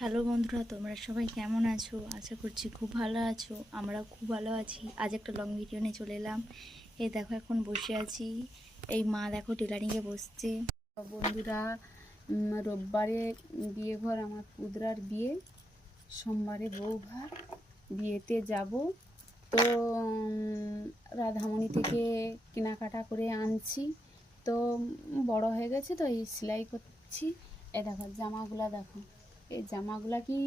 Hello বন্ধুরা, তোমরা সবাই কেমন আছো? আশা করছি খুব ভালো আছো। আমরা খুব ভালো আছি। আজ একটা লং ভিডিও নিয়ে চলে এলাম। এই দেখো, এখন বসে আছি। এই মা দেখো টেলারিংয়ে বসছে। বন্ধুরা রোববারে বিয়ে ঘর আমার পুদরার বিয়ে। সোমবারে বউ ভাত বিয়েতে যাব। তো রাধামণি থেকে কেনাকাটা করে আনছি। তো, বড় হয়ে গেছে তো, এই সেলাই করছি। এ দেখো, জামাগুলো দেখো। এই জামাগুলা কি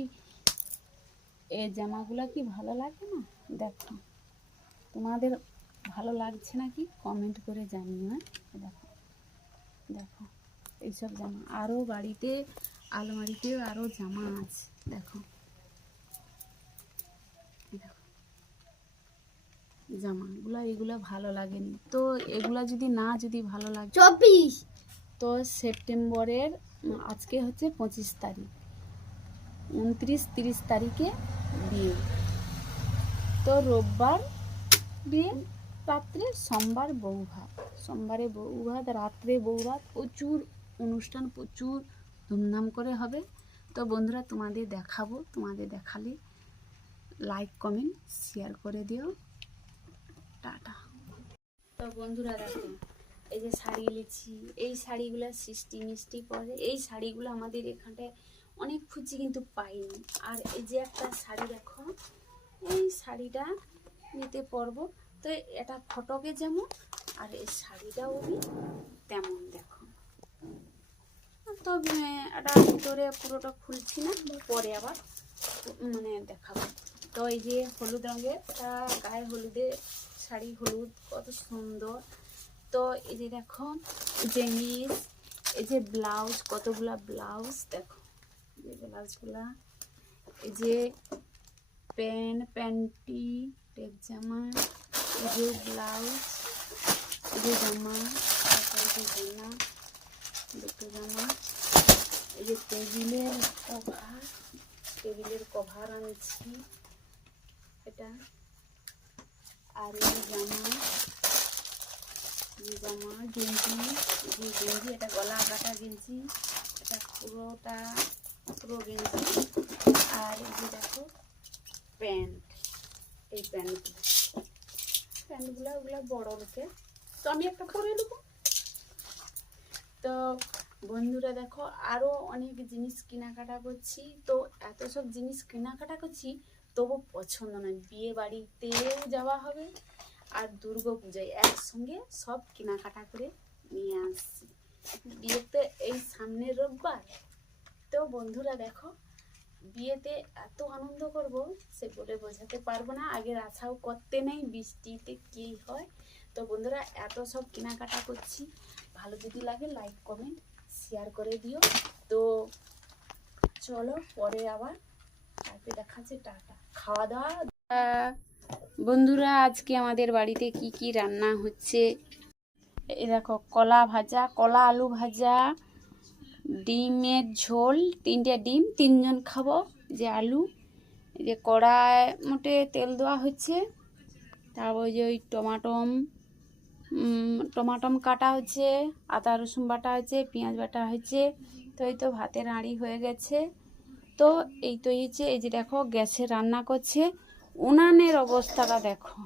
এই জামাগুলা কি ভালো লাগে না? দেখো। তোমাদের ভালো লাগছে নাকি? কমেন্ট করে জানিও হ্যাঁ? দেখো। দেখো এইসব জামা। আরও বাড়িতে আলমারিতে আরও জামা আছে। দেখো। দেখো। জামাগুলো এগুলো ভালো লাগেনি। তো এগুলা যদি না যদি ভালো লাগে চব্বিশ! তো সেপ্টেম্বরের আজকে হচ্ছে পঁচিশ তারিখ। উনত্রিশ তিরিশ তারিখে বিয়ে। তো রোববার বিয়ে রাত্রে সোমবার বউ ভাত সোমবারে বউ ভাত রাত্রে বউ ভাত প্রচুর অনুষ্ঠান, প্রচুর ধুমধাম করে হবে। তো বন্ধুরা, তোমাদের দেখাবো, তোমাদের দেখালে লাইক কমেন্ট শেয়ার করে দিও। টাটা। তো বন্ধুরা, দেখো, এই যে শাড়ি নিয়েছি এই শাড়িগুলো সৃষ্টি মিষ্টি পরে এই শাড়িগুলো আমাদের এখানটায় অনেক খুঁজছি কিন্তু পাইনি। আর এই যে একটা শাড়ি দেখো, এই শাড়িটা নিতে পারব। তো এটা ফটকে যেমন, আর এই শাড়িটাও আমি তেমন দেখো। তো এটা ভিতরে পুরোটা খুলছি না, পরে আবার মানে দেখাবো। তো এই যে হলুদ রঙের তা গায়ে হলুদে, শাড়ি হলুদ কত সুন্দর। তো এই যে দেখো জেমিস এই যে ব্লাউজ, কতগুলা ব্লাউজ দেখো। এই যে ব্লাউজগুলা এই যে প্যান্ট, প্যান্টি, টেপ জামা, এই যে ব্লাউজ, এই যে জামা, তারপরে যে জামা, দুটো জামা, এই যে টেবিলের কভার টেবিলের কভার আনছি, এটা, আর এই জামা এই জামা, গেঞ্জি, এই গেঞ্জি, এটা গলা কাটা গেঞ্জি, এটা পুরোটা পুরো গেঞ্জি আর এই যে দেখো, প্যান্ট। এই প্যান্টগুলো। প্যান্টগুলো, ওগুলো বড় লোকের তো আমি একটা পরে নেব। তো বন্ধুরা দেখো আরও অনেক জিনিস কেনাকাটা করছি। তো এত সব জিনিস কেনাকাটা করছি, তবু পছন্দ নয়। বিয়ে বাড়িতেও যাওয়া হবে আর দুর্গা পূজায় একসঙ্গে সব কেনাকাটা করে নিয়ে আসছি। বিয়েতে এই সামনের রোববার তো বন্ধুরা দেখো, বিয়েতে এত আনন্দ করব সে বলে বোঝাতে পারব না। আগের আশাও করতে নেই, বৃষ্টিতে কী হয়? তো বন্ধুরা, এত সব কেনাকাটা করছি। ভালো যদি লাগে লাইক কমেন্ট শেয়ার করে দিও। তো চলো, পরে আবার তারপরে দেখা যাচ্ছে টাটা। খাওয়া দাওয়া বন্ধুরা, আজকে আমাদের বাড়িতে কি কি রান্না হচ্ছে? এই দেখো, কলা ভাজা, কলা আলু ভাজা ডিমের ঝোল, তিনটে ডিম, তিনজন খাব। যে আলু যে কড়ায় মোটে তেল দেওয়া হচ্ছে। তারপর যে ওই টমাটম টমাটম কাটা হচ্ছে, আদা, রসুন বাটা হচ্ছে, পেঁয়াজ বাটা হচ্ছে। তো এই তো ভাতের হাঁড়ি হয়ে গেছে। তো এই তো যে এই যে দেখো, গ্যাসে রান্না করছে। উনানের অবস্থাটা দেখো।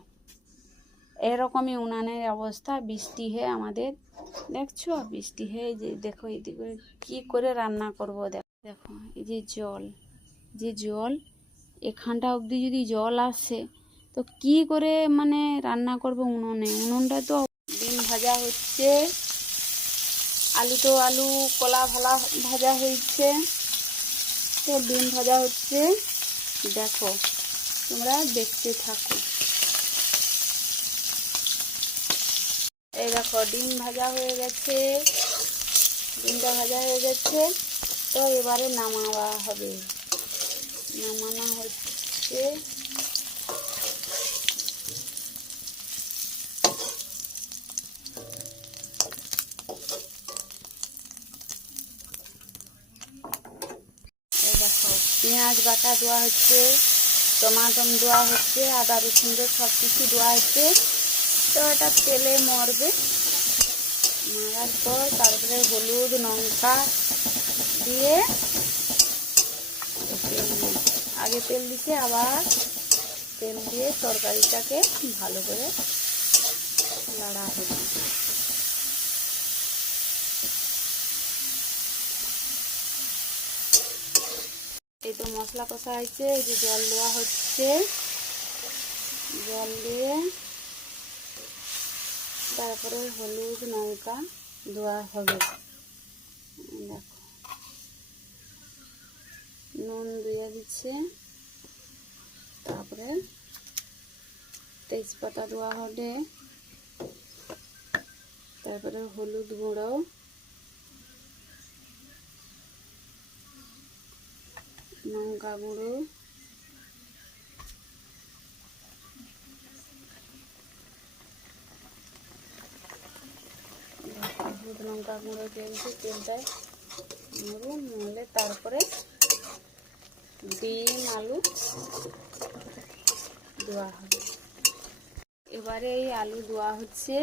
এরকমই উনানের অবস্থা, বৃষ্টি হয়ে আমাদের। দেখছ? বৃষ্টি হয়ে যে, দেখো এদিকে কি করে রান্না করব দেখো দেখো, এই যে জল যে জল, এখানটা অবধি যদি জল আসে, তো কি করে মানে রান্না করব উনুনে? উনুনটা তো ডিম ভাজা হচ্ছে, আলু তো আলু, কলা ভালা ভাজা হয়েছে, তো ডিম ভাজা হচ্ছে। দেখো, তোমরা দেখতে থাকো। এই দেখো, ডিম ভাজা হয়ে গেছে। ডিমটা ভাজা হয়ে গেছে। তো এবারে নামাবা হবে। নামানো হচ্ছে। পেঁয়াজ বাটা দেওয়া হচ্ছে, টমাটম দেওয়া হচ্ছে, আদা রসুন সব কিছু দেওয়া হচ্ছে। তো এটা তেলে মরবে। মারার পর তারপরে হলুদ, লঙ্কা দিয়ে আগে তেল দিচ্ছে, আবার তেল দিয়ে তরকারিটাকে ভালো করে লাড়া হবে। এই তো মশলা কষা হয়েছে, এই যে জল দেওয়া হচ্ছে। জল দিয়ে তারপরে হলুদ লঙ্কা দেওয়া হবে। দেখো। নুন দিয়ে দিচ্ছে। তারপরে তেজপাতা দেওয়া হবে। তারপরে হলুদ গুঁড়ো। লঙ্কা গুঁড়ো হলুদ লঙ্কা গুঁড়ো দিয়েছি তেলটায় নুন নহলে তারপরে ডিম, আলু দেওয়া হবে। এবারে এই আলু দেওয়া হচ্ছে।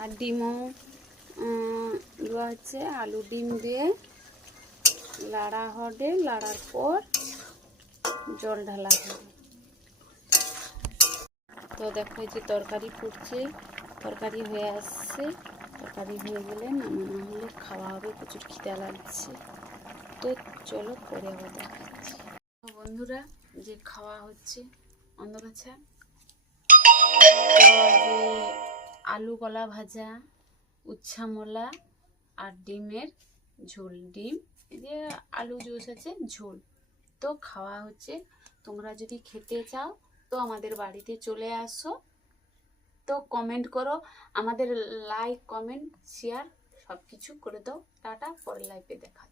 আর ডিমও দেওয়া হচ্ছে। আলু, ডিম দিয়ে লাড়া হবে। লাড়ার পর জল ঢালা হবে। তো দেখো যে তরকারি ফুটছে। তরকারি হয়ে আসছে। তরকারি হয়ে গেলে নামানো হলে খাওয়া হবে, প্রচুর খিদা লাগছে। তো চলো পরে আবার দেখাচ্ছি। বন্ধুরা, যে খাওয়া হচ্ছে অন্ধকাছা আলু কলা ভাজা, উচ্ছা মোলা আর ডিমের ঝোল। ডিম যে আলু জুস আছে, ঝোল। তো খাওয়া হচ্ছে। তোমরা যদি খেতে চাও, তো আমাদের বাড়িতে চলে আসো। তো কমেন্ট করো, আমাদের লাইক কমেন্ট শেয়ার সব কিছু করে দাও। টাটা, পরের লাইফে দেখা